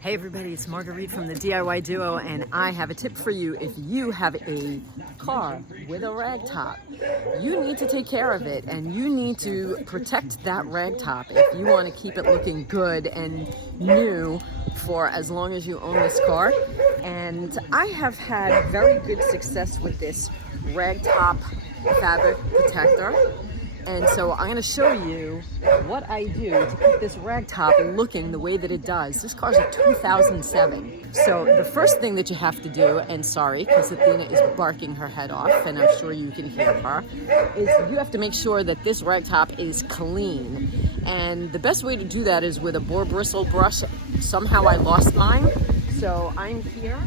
Hey everybody, it's Marguerite from the DIY Duo, and I have a tip for you. If you have a car with a rag top, you need to take care of it, and you need to protect that rag top if you want to keep it looking good and new for as long as you own this car. And I have had very good success with this RaggTop fabric protector. And so I'm going to show you what I do to keep this rag top looking the way that it does. This car's a 2007. So the first thing that you have to do, and sorry, because Athena is barking her head off, and I'm sure you can hear her, is you have to make sure that this rag top is clean. And the best way to do that is with a boar bristle brush. Somehow I lost mine. So I'm here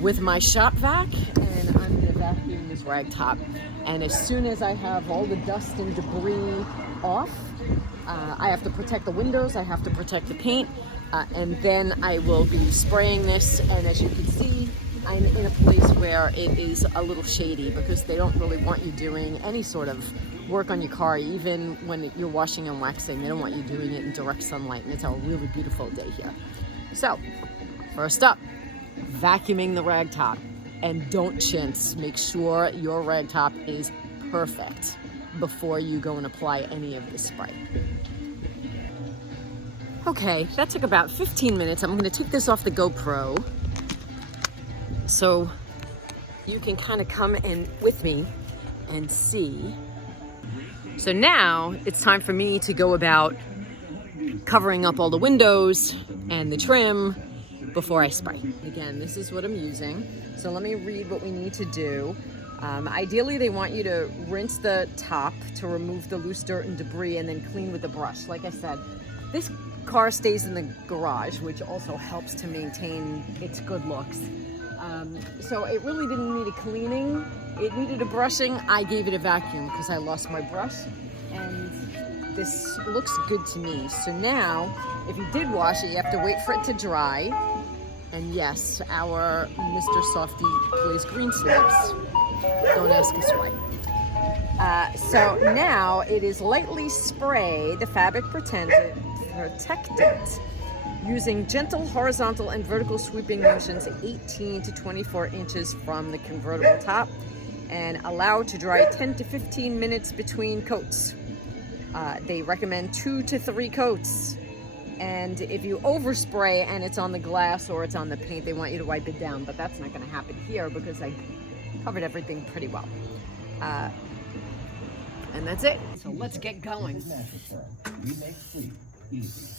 with my shop vac, and I'm going to vacuum this rag top. And as soon as I have all the dust and debris off, I have to protect the windows, I have to protect the paint, and then I will be spraying this. And as you can see, I'm in a place where it is a little shady because they don't really want you doing any sort of work on your car, even when you're washing and waxing. They don't want you doing it in direct sunlight, and it's a really beautiful day here. So, first up, vacuuming the rag top. And don't chintz. Make sure your rag top is perfect before you go and apply any of the spray. Okay, that took about 15 minutes. I'm going to take this off the GoPro so you can kind of come in with me and see. So now it's time for me to go about covering up all the windows and the trim before I spray. Again, this is what I'm using. So let me read what we need to do. Ideally, they want you to rinse the top to remove the loose dirt and debris and then clean with the brush. Like I said, this car stays in the garage, which also helps to maintain its good looks. So it really didn't need a cleaning. It needed a brushing. I gave it a vacuum because I lost my brush. And this looks good to me. So now, if you did wash it, you have to wait for it to dry. And yes, our Mr. Softy plays green sleeves. Don't ask us why. So now it is lightly spray the fabric protectant using gentle horizontal and vertical sweeping motions 18 to 24 inches from the convertible top, and allow to dry 10 to 15 minutes between coats. They recommend 2 to 3 coats. And if you overspray and it's on the glass or it's on the paint, they want you to wipe it down. But that's not going to happen here because I covered everything pretty well. And that's it. So let's get going. We make sleep easy.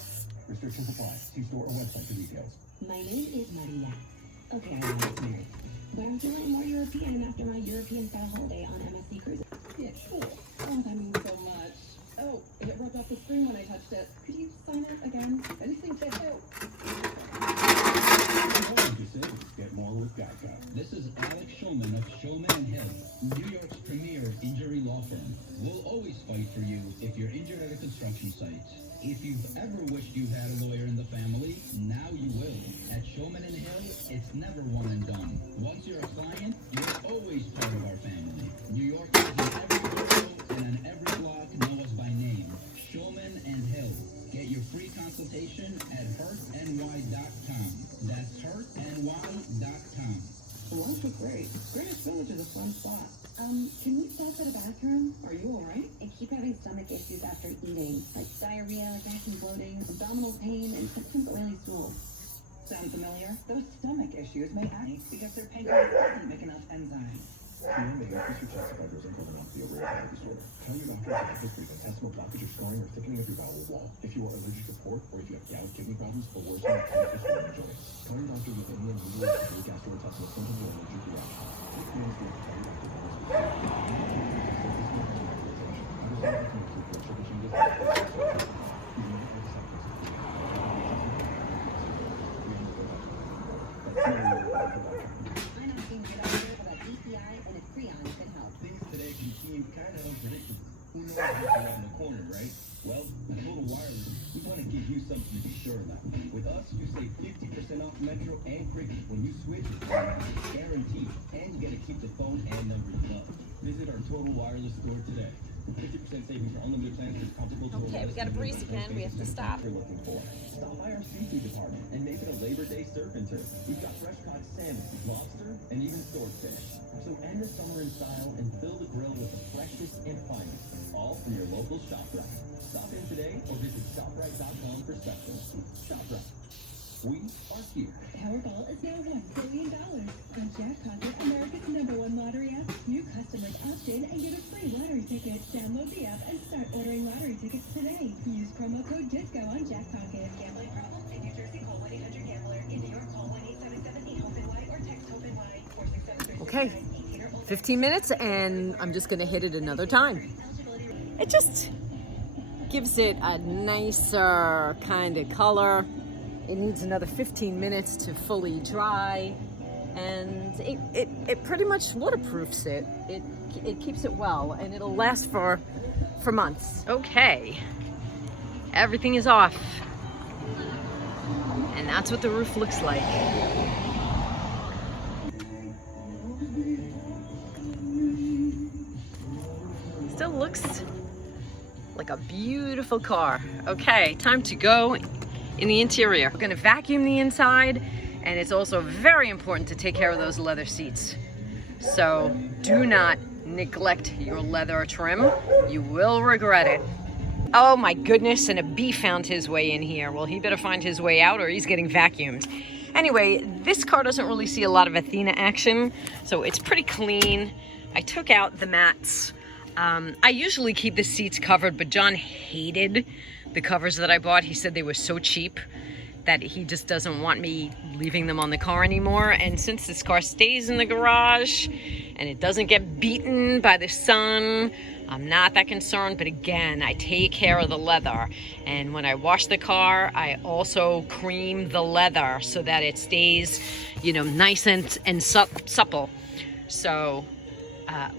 Restrictions apply. See store or website for details. My name is Maria. Okay, I'm not married. But I'm feeling more European after my European-style holiday on MSC Cruises. Yeah, cool. Oh, that means so much. Oh, it rubbed off the screen when I touched it. Could you sign it again? Anything fit out. Get more with Ragtop. This is Alex Showman of Showman & Hill, New York's premier injury law firm. We'll always fight for you if you're injured at a construction site. If you've ever wished you had a lawyer in the family, now you will. At Showman & Hill, it's never one and done. Once you're a client, you're always part of our family. New York is in every borough and on every block. Know us by name. Showman & Hill. Get your free consultation at hurtny.com. That's hurtny.com. Lunch was great. Greenwich Village is a fun spot. Can we stop at a bathroom? Are you alright? I keep having stomach issues after eating, like diarrhea, gas and bloating, abdominal pain, and sometimes oily stool. Sound familiar? Those stomach issues may act because their pancreas doesn't make enough enzymes. You may increase your chance of fibers and colonoscopy over a bowel disorder. Tell your doctor about a history of intestinal blockage or scarring or thickening of your bowel wall. If you are allergic to pork, or if you have gout, kidney problems, or worse, arthritis or joints. Tell your doctor with any unusual or gastrointestinal symptoms or allergic reactions. Take meals to tell your doctor Things today can seem kind of unpredictable. Who knows what's around the corner, right? Well, at Total Wireless, we want to give you something to be sure about. With us, you save 50% off Metro and Cricket when you switch. Guaranteed. And you get to keep the phone and number you love. Visit our Total Wireless store today. 50% savings for unlimited plans with comfortable. Okay, we got a breeze again. We have to stop. You're looking for. Stop by our safety department and maybe surf and turf. We've got fresh caught salmon, lobster, and even swordfish. So end the summer in style and fill the grill with the freshest and finest, all from your local ShopRite. Stop in today or visit ShopRite.com for specials. ShopRite. We are here. Powerball is now $1 billion. On Jackpocket, America's #1 lottery app, new customers opt in and get a free lottery ticket. Download the app and start ordering lottery tickets today. Use promo code DISCO on Jackpocket. Gambling problem? In New Jersey, call 1-800-GAMBLER. In New York, call 1-877-8-HOPE-NY or text HOPE-NY 467. Okay, 15 minutes and I'm just gonna hit it another time. It just gives it a nicer kind of color. It needs another 15 minutes to fully dry, and it pretty much waterproofs it. It keeps it well, and it'll last for months. Okay, everything is off, and that's what the roof looks like. Still looks like a beautiful car. Okay, time to go in the interior. We're gonna vacuum the inside, and it's also very important to take care of those leather seats. So do not neglect your leather trim. You will regret it. Oh my goodness, and a bee found his way in here. Well, he better find his way out or he's getting vacuumed. Anyway, this car doesn't really see a lot of Athena action, so it's pretty clean. I took out the mats. I usually keep the seats covered, but John hated the covers that I bought. He said they were so cheap that he just doesn't want me leaving them on the car anymore. And since this car stays in the garage and it doesn't get beaten by the sun, I'm not that concerned. But again, I take care of the leather. And when I wash the car, I also cream the leather so that it stays, you know, nice and supple. So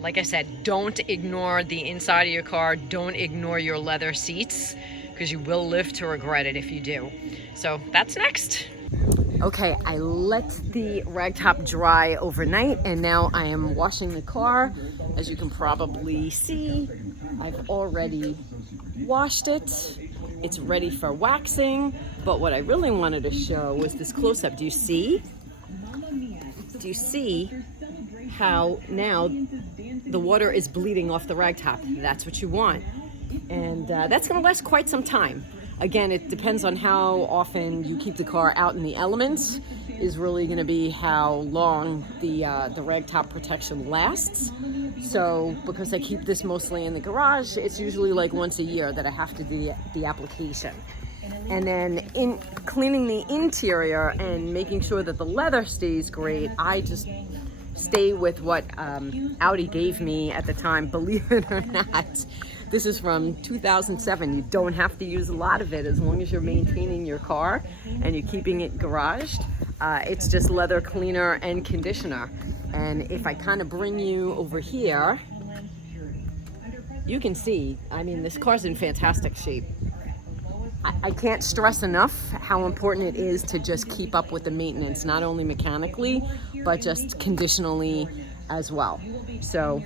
like I said, don't ignore the inside of your car. Don't ignore your leather seats, because you will live to regret it if you do. So that's next. Okay, I let the RaggTopp dry overnight, and now I am washing the car. As you can probably see, I've already washed it. It's ready for waxing, but what I really wanted to show was this close-up. Do you see? Do you see how now the water is bleeding off the RaggTopp? That's what you want. And that's going to last quite some time. Again, it depends on how often you keep the car out in the elements, is really going to be how long the RaggTopp protection lasts. So because I keep this mostly in the garage, it's usually like once a year that I have to do the application. And then in cleaning the interior and making sure that the leather stays great, I just stay with what Audi gave me at the time. Believe it or not, this is from 2007. You don't have to use a lot of it as long as you're maintaining your car and you're keeping it garaged. It's just leather cleaner and conditioner. And if I kind of bring you over here, you can see, I mean, this car's in fantastic shape. I can't stress enough how important it is to just keep up with the maintenance, not only mechanically, but just conditionally as well. So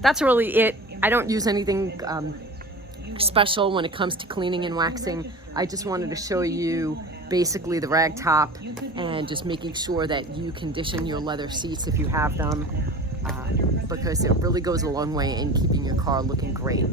that's really it. I don't use anything special when it comes to cleaning and waxing. I just wanted to show you basically the RaggTopp and just making sure that you condition your leather seats if you have them, because it really goes a long way in keeping your car looking great.